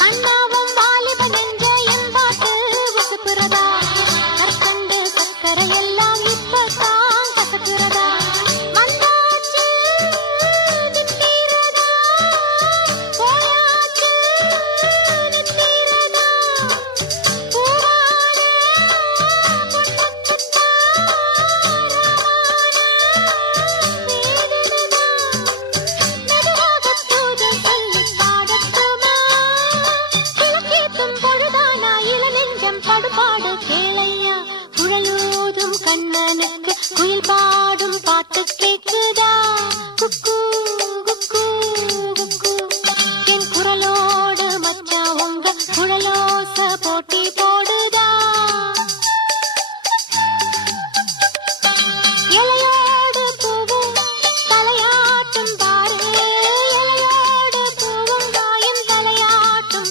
அண்ணாவும் வாலிபன் என்ற என் பாட்டு உசுப்புறதா கற்கண்டு சக்கரை எல்லாம் இப்பதான் கசக்குறதா வந்தாச்சு நிற்கிறதா போயாச்சு நிற்கிறதா பூவான பொட்டத்தா மெதுவாக பூஜை சொல்லி பாடட்டுமா கிழக்கேத்தும் பொழுதானா இளநெஞ்சம் படுபாடு கேளையா குழலூதும் கண்ணனுக்கு குயில் பாடும் பாட்டு கேக்குதா குக்கூ